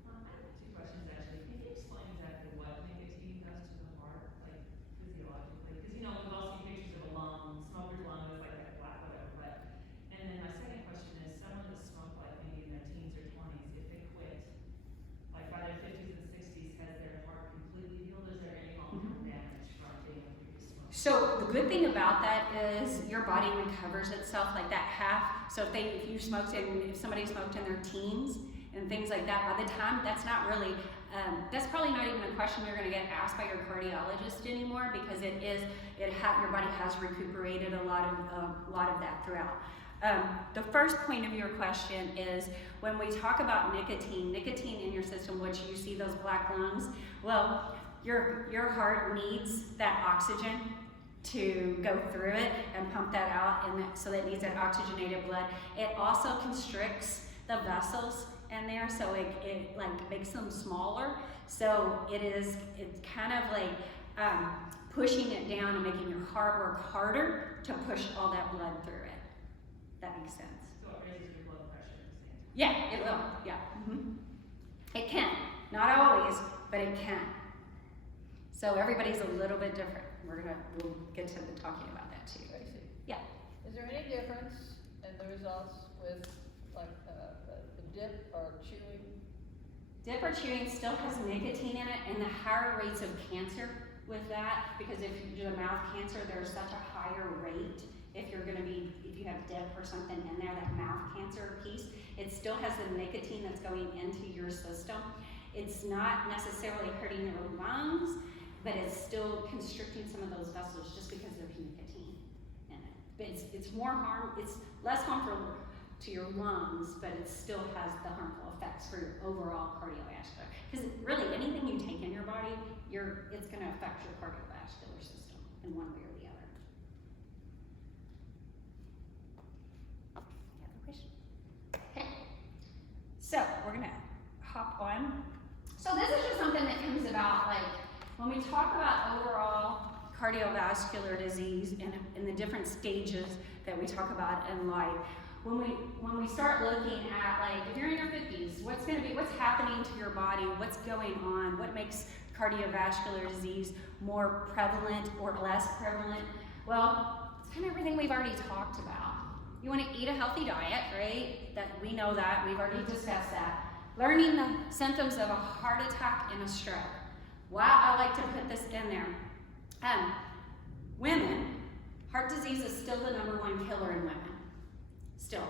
I have 2 questions actually. Can you explain exactly what nicotine does to the heart, like physiologically? Because we've all seen pictures of a smoker's lung is like that black whatever. And then my second question is, someone that smoked like maybe in their teens or 20s, if they quit, like by their 50s and 60s, has their heart completely healed? Is there any long-term damage from being a previous smoker? So the good thing about that is your body recovers itself like that half. So if somebody smoked in their teens and things like that, by the time that's probably not even a question you're gonna get asked by your cardiologist anymore, because your body has recuperated a lot of that throughout. The first point of your question is, when we talk about nicotine in your system, which you see those black lungs, well, your heart needs that oxygen to go through it and pump that out, and so that needs that oxygenated blood. It also constricts the vessels in there, so it like makes them smaller. So it's kind of like pushing it down and making your heart work harder to push all that blood through it. That makes sense. So it raises your blood pressure at the same time. Yeah, it will. Yeah. It can. Not always, but it can. So everybody's a little bit different. We'll get to talking about that too. Tracy, Yeah. is there any difference in the results with like the dip or chewing? Dip or chewing still has nicotine in it, and the higher rates of cancer with that, because if you do a mouth cancer, there's such a higher rate. If you have dip or something in there, that mouth cancer piece, it still has the nicotine that's going into your system. It's not necessarily hurting your lungs, but it's still constricting some of those vessels just because there's nicotine in it. But it's less harmful to your lungs, but it still has the harmful effects for your overall cardiovascular. Because really, anything you take in your body, it's going to affect your cardiovascular system in one way or the other. You have a question? Okay. So we're going to hop on. So this is just something that comes about, like, when we talk about overall cardiovascular disease and the different stages that we talk about in life, when we start looking at, like, if you're in your 50s, what's happening to your body, what's going on, what makes cardiovascular disease more prevalent or less prevalent? Well, it's kind of everything we've already talked about. You want to eat a healthy diet, right? That we know that, we've already discussed that. Learning the symptoms of a heart attack and a stroke. Wow, I like to put this in there. Women, heart disease is still the #1 killer in women. Still.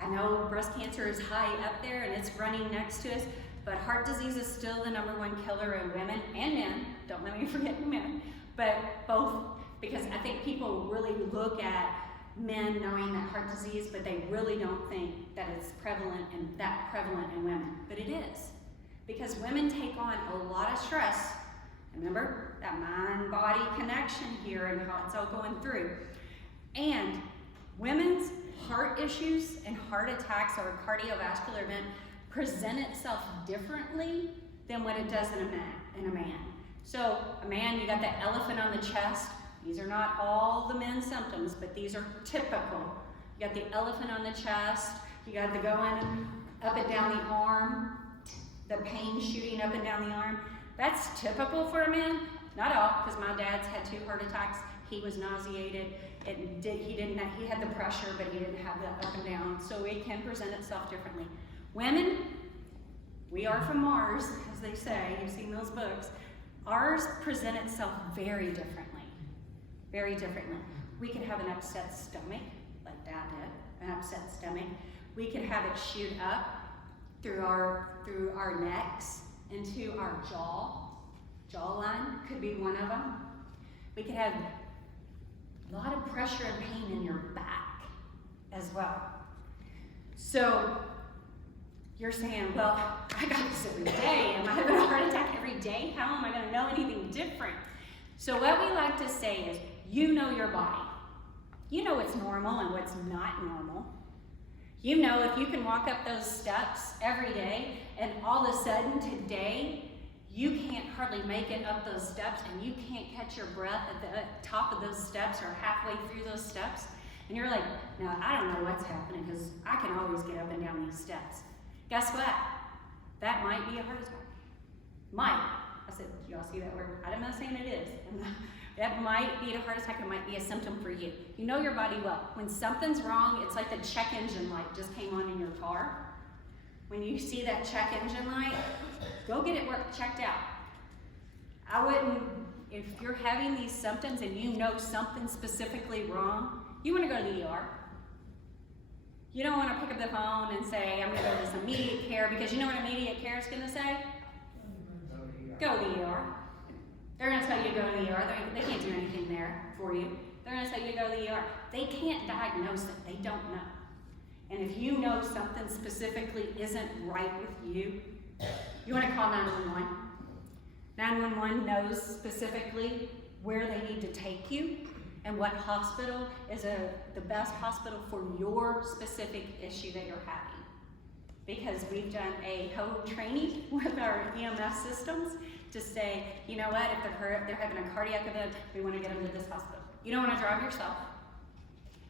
I know breast cancer is high up there and it's running next to us, but heart disease is still the #1 killer in women and men. Don't let me forget men, but both, because I think people really look at men knowing that heart disease, but they really don't think that it's prevalent in women, but it is. Because women take on a lot of stress. Remember that mind-body connection here and how it's all going through. And women's heart issues and heart attacks or a cardiovascular event present itself differently than what it does in a man. So a man, you got the elephant on the chest. These are not all the men's symptoms, but these are typical. You got the elephant on the chest. You got the going up and down the arm, the pain shooting up and down the arm. That's typical for a man. Not all, because my dad's had 2 heart attacks. He was nauseated. He had the pressure, but he didn't have the up and down. So it can present itself differently. Women, we are from Mars, as they say. You've seen those books. Ours present itself very differently. Very differently. We could have an upset stomach, like Dad did, an upset stomach. We could have it shoot up through our necks into our jawline could be one of them. We could have a lot of pressure and pain in your back as well. So you're saying, well, I got this every day. Am I having a heart attack every day? How am I going to know anything different? So what we like to say is, you know your body. You know what's normal and what's not normal. You know if you can walk up those steps every day and all of a sudden today you can't hardly make it up those steps and you can't catch your breath at the top of those steps or halfway through those steps, and you're like, no, I don't know what's happening because I can always get up and down these steps. Guess what? That might be a heart attack. Might. I said, y'all see that word? I'm not saying it is. That might be a heart attack. It might be a symptom for you. You know your body well. When something's wrong, it's like the check engine light just came on in your car. When you see that check engine light, go get it checked out. I wouldn't, if you're having these symptoms and you know something specifically wrong, you want to go to the ER. You don't want to pick up the phone and say, I'm going to go to this immediate care, because you know what immediate care is going to say? Go go to the ER. They're gonna tell you to go to the ER. They can't do anything there for you. They're gonna tell you to go to the ER. They can't diagnose it. They don't know. And if you know something specifically isn't right with you, you wanna call 911. 911 knows specifically where they need to take you and what hospital is the best hospital for your specific issue that you're having. Because we've done a whole training with our EMS systems to say, you know what, if they're having a cardiac event, we want to get them to this hospital. You don't want to drive yourself.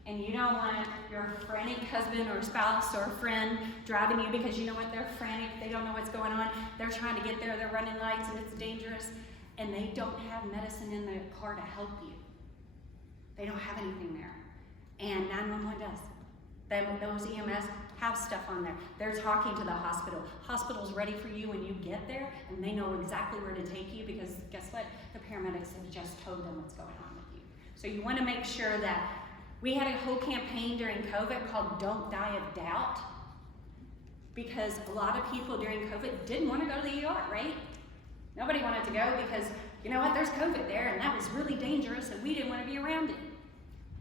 And you don't want your frantic husband or spouse or friend driving you because you know what, they're frantic, they don't know what's going on, they're trying to get there, they're running lights and it's dangerous, and they don't have medicine in the car to help you. They don't have anything there. And 911 does. Those EMS have stuff on there. They're talking to the hospital. Hospital's ready for you when you get there, and they know exactly where to take you because guess what? The paramedics have just told them what's going on with you. So you want to make sure that we had a whole campaign during COVID called Don't Die of Doubt, because a lot of people during COVID didn't want to go to the ER, right? Nobody wanted to go because, you know what, there's COVID there, and that was really dangerous, and we didn't want to be around it.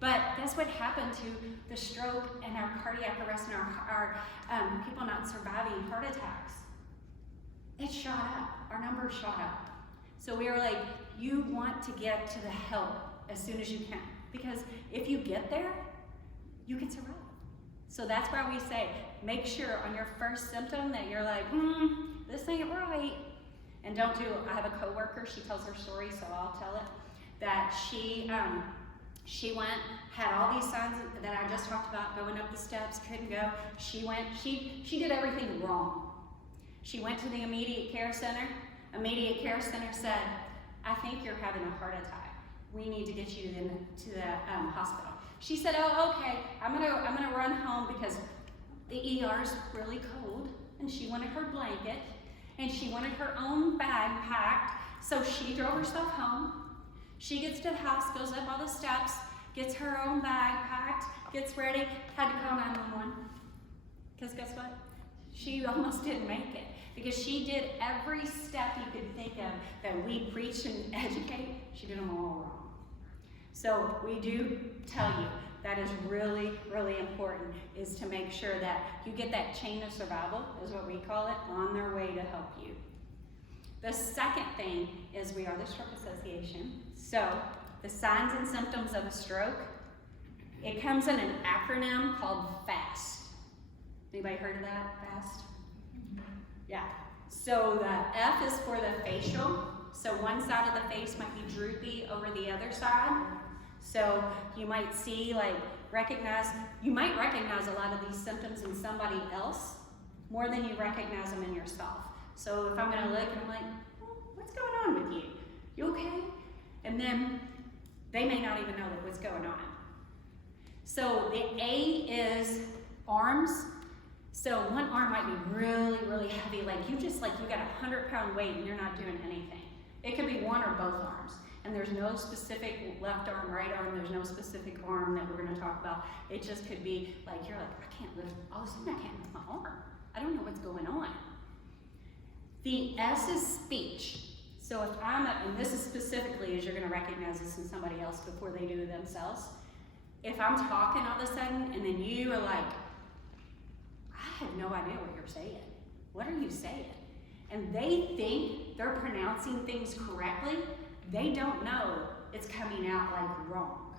But that's what happened to the stroke and our cardiac arrest and our people not surviving heart attacks. It shot up. Our numbers shot up. So we were like, you want to get to the help as soon as you can. Because if you get there, you can survive. So that's why we say, make sure on your first symptom that you're like, this ain't right. And don't do, I have a coworker, she tells her story, so I'll tell it, that she went, had all these signs that I just talked about, going up the steps, couldn't go. She went, she did everything wrong. She went to the immediate care center. Immediate care center said, I think you're having a heart attack. We need to get you to the hospital. She said, oh, okay, I'm gonna run home because the ER's really cold, and she wanted her blanket, and she wanted her own bag packed, so she drove herself home. She gets to the house, goes up all the steps, gets her own bag packed, gets ready, had to call 911. Because guess what? She almost didn't make it. Because she did every step you could think of that we preach and educate, she did them all wrong. So we do tell you that is really, really important, is to make sure that you get that chain of survival, is what we call it, on their way to help you. The second thing is we are the Stroke Association. So the signs and symptoms of a stroke, it comes in an acronym called FAST. Anybody heard of that, FAST? Yeah. So the F is for the facial. So one side of the face might be droopy over the other side. So you might see, you might recognize a lot of these symptoms in somebody else more than you recognize them in yourself. So if I'm gonna look and I'm like, what's going on with you? You okay? And then they may not even know what's going on. So the A is arms. So one arm might be really, really heavy, you got a 100-pound weight and you're not doing anything. It could be one or both arms. And there's no specific left arm, right arm, there's no specific arm that we're gonna talk about. It just could be you're like, I can't lift, all of a sudden I can't lift my arm. I don't know what's going on. The S is speech. So if and this is specifically as you're gonna recognize this in somebody else before they do it themselves. If I'm talking all of a sudden and then you are like, I have no idea what you're saying. What are you saying? And they think they're pronouncing things correctly. They don't know it's coming out wrong.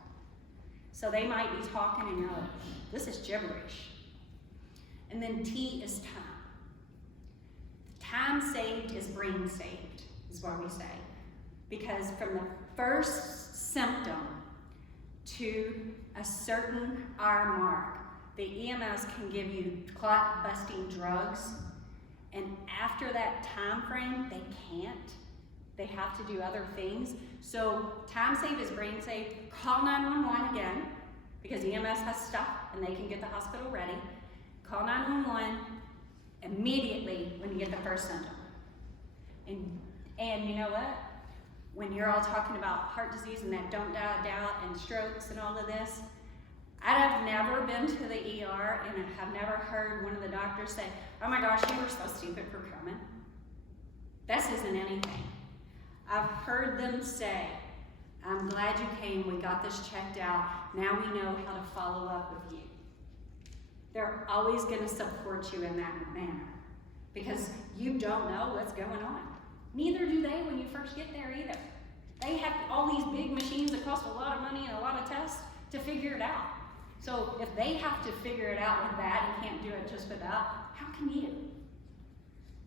So they might be talking and you're like, this is gibberish. And then T is time. Time saved is brain saved, is what we say. Because from the first symptom to a certain hour mark, the EMS can give you clot-busting drugs, and after that time frame, they can't. They have to do other things. So time saved is brain saved. Call 911 again, because EMS has stuff and they can get the hospital ready. Call 911 immediately when you get the first symptom. And you know what? When you're all talking about heart disease and that don't die of doubt and strokes and all of this, I have never been to the ER and have never heard one of the doctors say, oh my gosh, you were so stupid for coming. This isn't anything. I've heard them say, I'm glad you came, we got this checked out, now we know how to follow up with you. They're always going to support you in that manner because you don't know what's going on. Neither do they when you first get there either. They have all these big machines that cost a lot of money and a lot of tests to figure it out. So if they have to figure it out with that and can't do it just with that, how can you?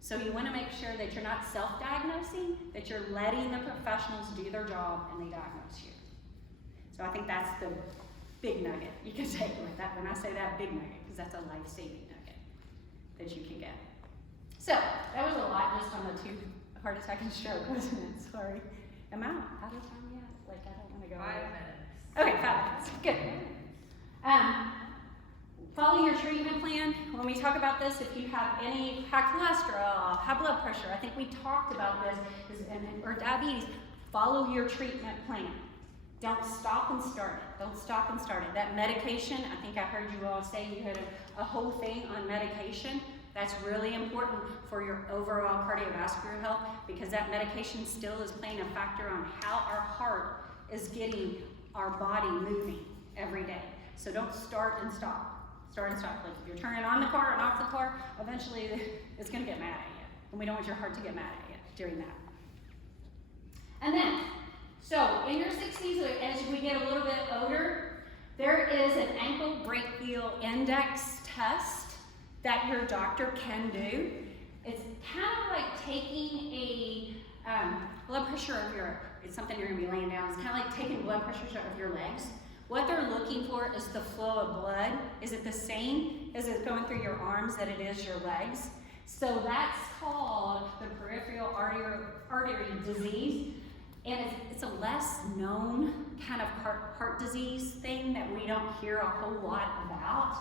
So you want to make sure that you're not self-diagnosing, that you're letting the professionals do their job and they diagnose you. So I think that's the big nugget you can take with that. When I say that, big nugget, because that's a life-saving nugget that you can get. So that was a lot just on the 2 heart attack and stroke, wasn't it? Sorry. Am I out of time yet? Like, I don't want to go. 5 minutes. Okay, 5 minutes. Good. Follow your treatment plan. When we talk about this, if you have any high cholesterol, high blood pressure, I think we talked about this, or diabetes, follow your treatment plan. Don't stop and start it. Don't stop and start it. That medication, I think I heard you all say you had a whole thing on medication. That's really important for your overall cardiovascular health because that medication still is playing a factor on how our heart is getting our body moving every day. So don't start and stop. Start and stop. Like if you're turning on the car and off the car, eventually it's going to get mad at you. And we don't want your heart to get mad at you during that. And then, so in your 60s, as we get a little bit older, there is an ankle brachial index test that your doctor can do. It's kind of like taking a blood pressure of it's something you're going to be laying down. It's kind of like taking blood pressure of your legs. What they're looking for is the flow of blood. Is it the same as it's going through your arms that it is your legs? So that's called the peripheral artery disease. And it's a less known kind of heart disease thing that we don't hear a whole lot about.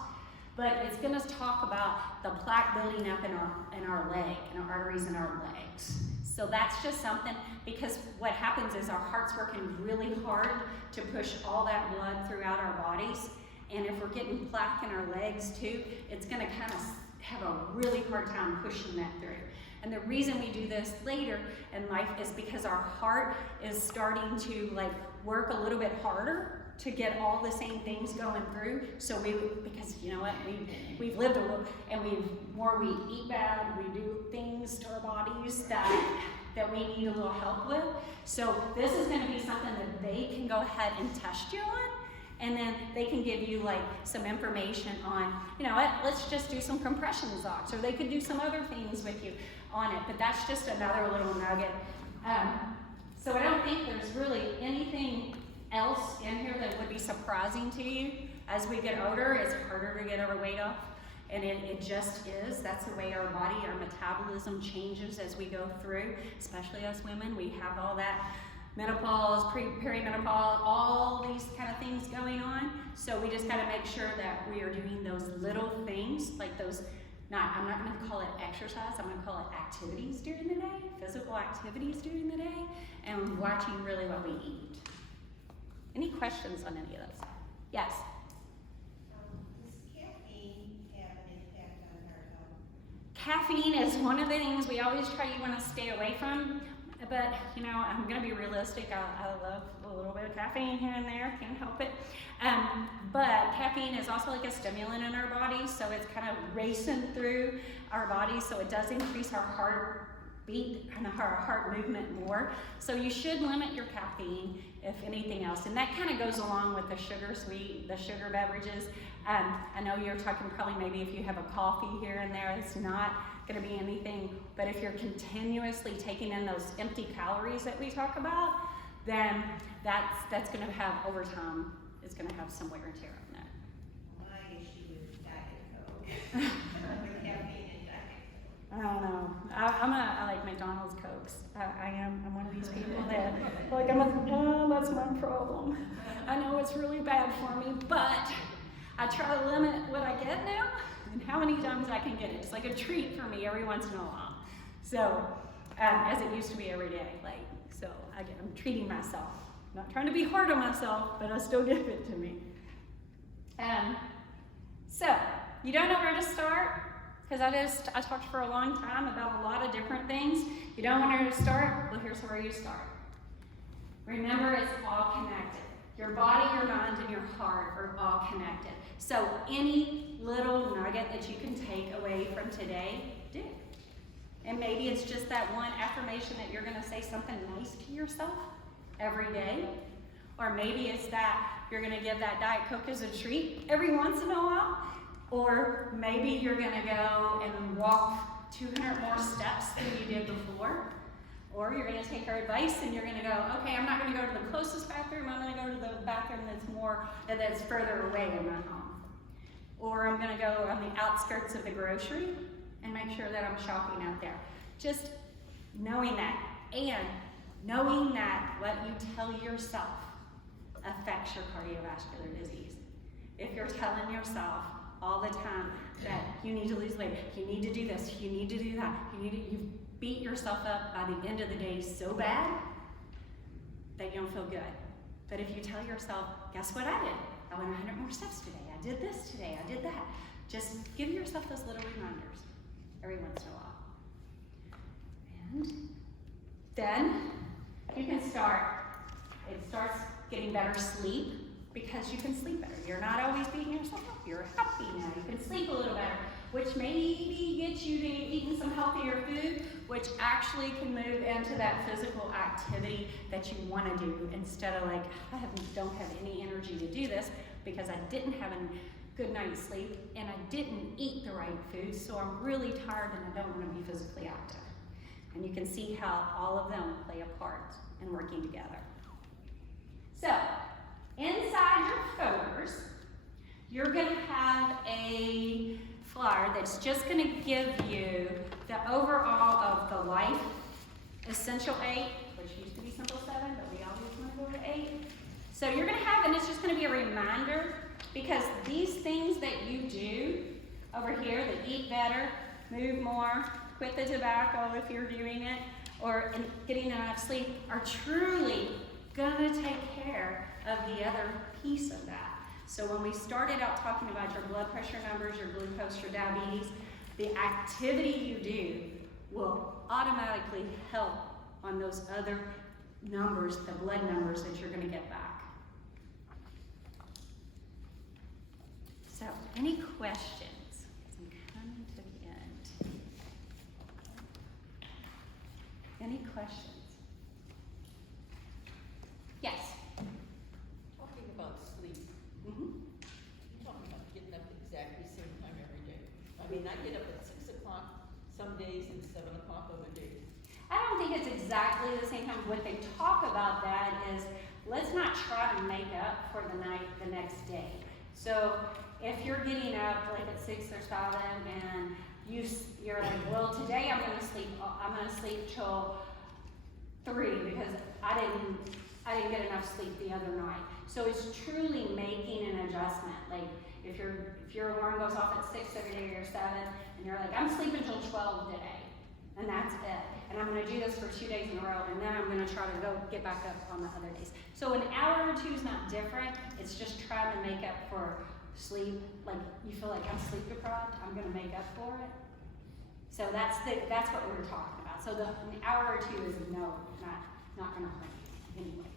But it's going to talk about the plaque building up in our leg, in our arteries in our legs. So that's just something, because what happens is our heart's working really hard to push all that blood throughout our bodies. And if we're getting plaque in our legs too, it's going to kind of have a really hard time pushing that through. And the reason we do this later in life is because our heart is starting to work a little bit harder to get all the same things going through. So because you know what, we've lived a little, and we eat bad, we do things to our bodies that we need a little help with. So this is going to be something that they can go ahead and test you on, and then they can give you some information on, you know what, let's just do some compression socks, or they could do some other things with you on it. But that's just another little nugget. So I don't think there's really anything else in here that would be surprising to you. As we get older, it's harder to get our weight off, and it just is. That's the way our body, our metabolism changes as we go through, especially us women. We have all that menopause, perimenopause, all these kind of things going on. So we just got to make sure that we are doing those little things, like those, I'm not going to call it exercise, I'm going to call it activities during the day, physical activities during the day, and watching really what we eat. Any questions on any of those? Yes? Does caffeine have an impact on our health? Caffeine is one of the things we always try you want to stay away from, but you know, I'm going to be realistic. I love a little bit of caffeine here and there, can't help it. But caffeine is also like a stimulant in our body, so it's kind of racing through our body, so it does increase our heartbeat and our heart movement more. So you should limit your caffeine, if anything else. And that kind of goes along with the sugar beverages. I know you're talking probably maybe if you have a coffee here and there, it's not going to be anything. But if you're continuously taking in those empty calories that we talk about, then that's going to have, over time, it's going to have some wear and tear on that. My issue is Diet Coke. With caffeine and Diet Coke. I don't know. I like McDonald's Cokes. I'm one of these people that, that's my problem. I know it's really bad for me, but I try to limit what I get now and how many times I can get it. It's like a treat for me every once in a while. So, as it used to be every day. I'm treating myself. I'm not trying to be hard on myself, but I still give it to me. So, you don't know where to start? Because I talked for a long time about a lot of different things. You don't want her to start? Well, here's where you start. Remember, it's all connected. Your body, your mind, and your heart are all connected. So any little nugget that you can take away from today, do. And maybe it's just that one affirmation that you're going to say something nice to yourself every day. Or maybe it's that you're going to give that Diet Coke as a treat every once in a while. Or maybe you're going to go and walk 200 more steps than you did before. Or you're going to take our advice and you're going to go, okay, I'm not going to go to the closest bathroom. I'm going to go to the bathroom that's further away in my home. Or I'm going to go on the outskirts of the grocery and make sure that I'm shopping out there. Just knowing that, and knowing that what you tell yourself affects your cardiovascular disease. If you're telling yourself all the time that you need to lose weight, you need to do this, you need to do that, you beat yourself up by the end of the day so bad that you don't feel good. But if you tell yourself, guess what I did? I went 100 more steps today. I did this today. I did that. Just give yourself those little reminders every once in a while. And then you can start. It starts getting better sleep because you can sleep better. You're not always beating yourself up. You're happy now. You can sleep a little better, which maybe gets you to eating some healthier food, which actually can move into that physical activity that you want to do instead of like, don't have any energy to do this because I didn't have a good night's sleep and I didn't eat the right food, so I'm really tired and I don't want to be physically active. And you can see how all of them play a part in working together. So, inside your folders, you're going to have a flyer that's just going to give you the overall of the Life Essential 8, which used to be Simple 7, but we always want to go to 8. So you're going to have, and it's just going to be a reminder, because these things that you do over here, that eat better, move more, quit the tobacco if you're doing it, or getting enough sleep, are truly going to take care of the other piece of that. So when we started out talking about your blood pressure numbers, your glucose, your diabetes, the activity you do will automatically help on those other numbers, the blood numbers that you're going to get back. So, any questions? I'm coming to the end. Any questions? Yes? Talking about sleep, Mm-hmm. you're talking about getting up exactly the same time every day. I mean, I get up at 6 o'clock some days and 7 o'clock other days. I don't think it's exactly the same time. What they talk about that is, let's not try to make up for the night the next day. So if you're getting up like at 6 or 7 and you're like, well, today I'm gonna sleep till 3 because I didn't get enough sleep the other night. So it's truly making an adjustment. Like if your alarm goes off at 6 every day or 7, and you're like, I'm sleeping till 12 today, and that's it. And I'm gonna do this for 2 days in a row, and then I'm gonna try to get back up on the other days. So an hour or two is not different. It's just trying to make up for sleep. Like you feel like I'm sleep deprived, I'm gonna make up for it. So that's what we were talking about. So an hour or two is not gonna hurt you anyway.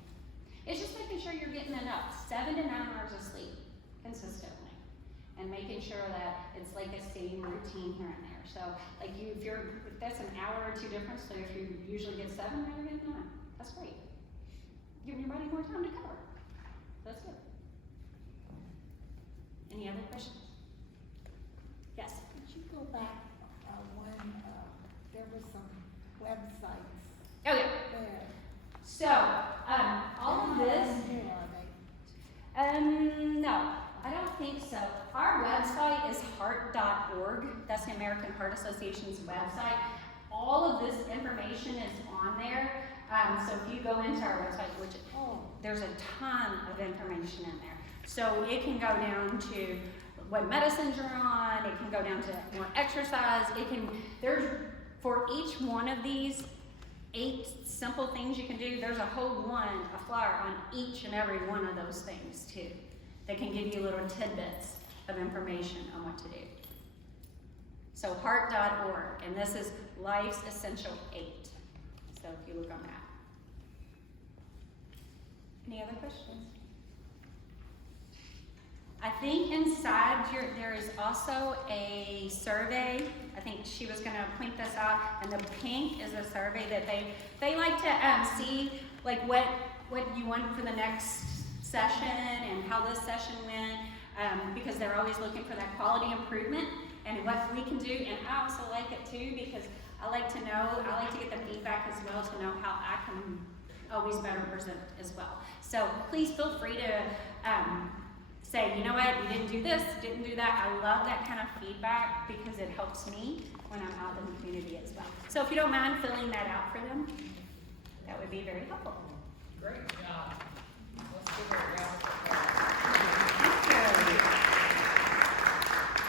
It's just making sure you're getting enough, 7 to 9 hours of sleep consistently, and making sure that it's like a same routine here and there. So like if that's an hour or two difference, so if you usually get 7, now you're getting 9. That's great. Giving your body more time to cover. That's it. Any other questions? Yes. Could you go back when there were some websites Okay. there? So all of this. Are they? No, I don't think so. Our website is heart.org. That's the American Heart Association's website. All of this information is on there. So if you go into our website, there's a ton of information in there. So it can go down to what medicines you're on. It can go down to more exercise. There's for each one of these 8 simple things you can do, there's a flyer on each and every one of those things too, that can give you little tidbits of information on what to do. So heart.org, and this is Life's Essential 8. So if you look on that. Any other questions? I think inside there is also a survey. I think she was gonna point this out, and the pink is a survey that they like to see like what you want for the next session and how this session went, because they're always looking for that quality improvement and what we can do. And I also like it too, because I like to get the feedback as well to know how I can always better present as well. So please feel free to say, you know what, you didn't do this, didn't do that. I love that kind of feedback because it helps me when I'm out in the community as well. So if you don't mind filling that out for them, that would be very helpful. Great job. Let's give her a round of applause.